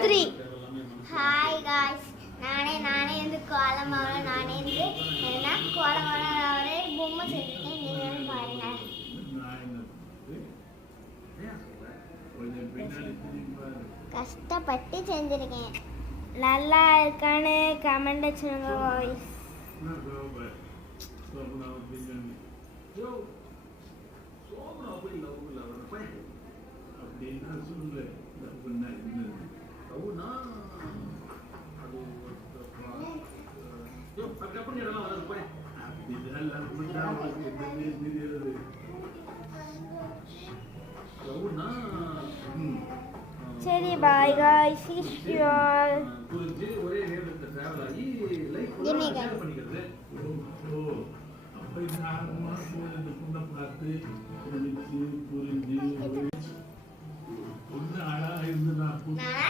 மாதிரி. Hi guys, நானே வந்து கோலமாவில் நானே வந்து என்ன கோலமாவில் பொம்மை செஞ்சுருக்கேன். நீங்களும் பாருங்க. கஷ்டப்பட்டு செஞ்சிருக்கேன். நல்லா இருக்கான்னு கமெண்ட் சொல்லுங்க வாய்ஸ். சரி bye guys, see you all. நான்